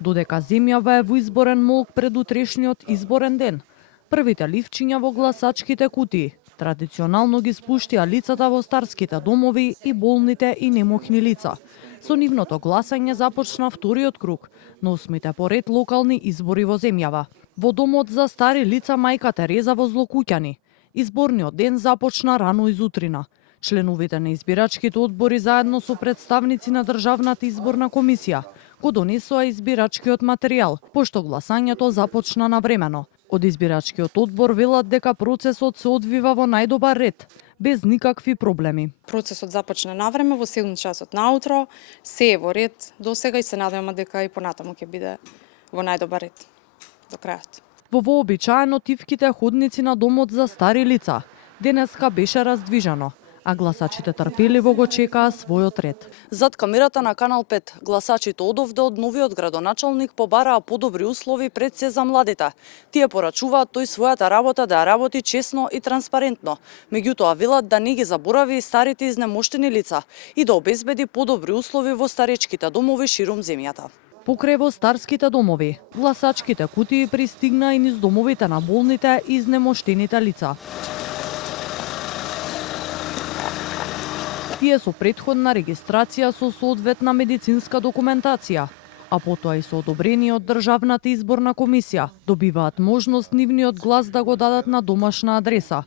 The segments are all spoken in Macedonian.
Додека земјава е во изборен молк пред утрешниот изборен ден, првите ливчиња во гласачките кутии традиционално ги спуштија лицата во старските домови и болните и немохни лица. Со нивното гласање започна вториот круг на 8-те поред локални избори во земјава. Во домот за стари лица мајка Тереза во Злокуќани изборниот ден започна рано изутрина. Членовите на избирачките одбори заедно со представници на Државната изборна комисија го донесоа избирачкиот материјал, пошто гласањето започна навремено. Од избирачкиот одбор велат дека процесот се одвива во најдобар ред, без никакви проблеми. Процесот започна навреме во 7 часот наутро, се е во ред до сега и се надеваме дека и понатаму ќе биде во најдобар ред до крајот. Во вообичаено тивките ходници на домот за стари лица денеска беше раздвижено, а гласачите трпеливо го чекаа својот ред. Зад камерата на Канал 5, гласачите одовде од новиот градоначалник побараа подобри услови пред се за младите. Тие порачуваат тој својата работа да ја работи честно и транспарентно. Меѓутоа велат да не ги заборави и старите изнемоштени лица и да обезбеди подобри услови во старечките домови ширум земјата. Покрај во старските домови, гласачките кутии пристигнаа и низ домовите на болните и изнемоштените лица. Тие со претходна регистрација со соодветна медицинска документација, а потоа и со одобрение од Државната изборна комисија, добиваат можност нивниот глас да го дадат на домашна адреса.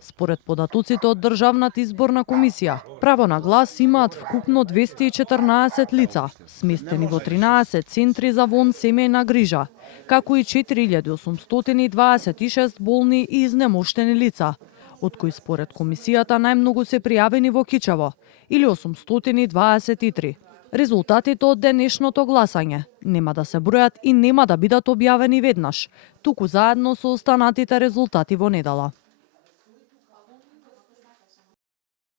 Според податоците од Државната изборна комисија, право на глас имаат вкупно 214 лица, сместени во 13 центри за вон семејна грижа, како и 4826 болни и изнемоштени лица, од кои според комисијата најмногу се пријавени во Кичево, или 823. Резултатите од денешното гласање нема да се бројат и нема да бидат објавени веднаш, туку заедно со останатите резултати во недела.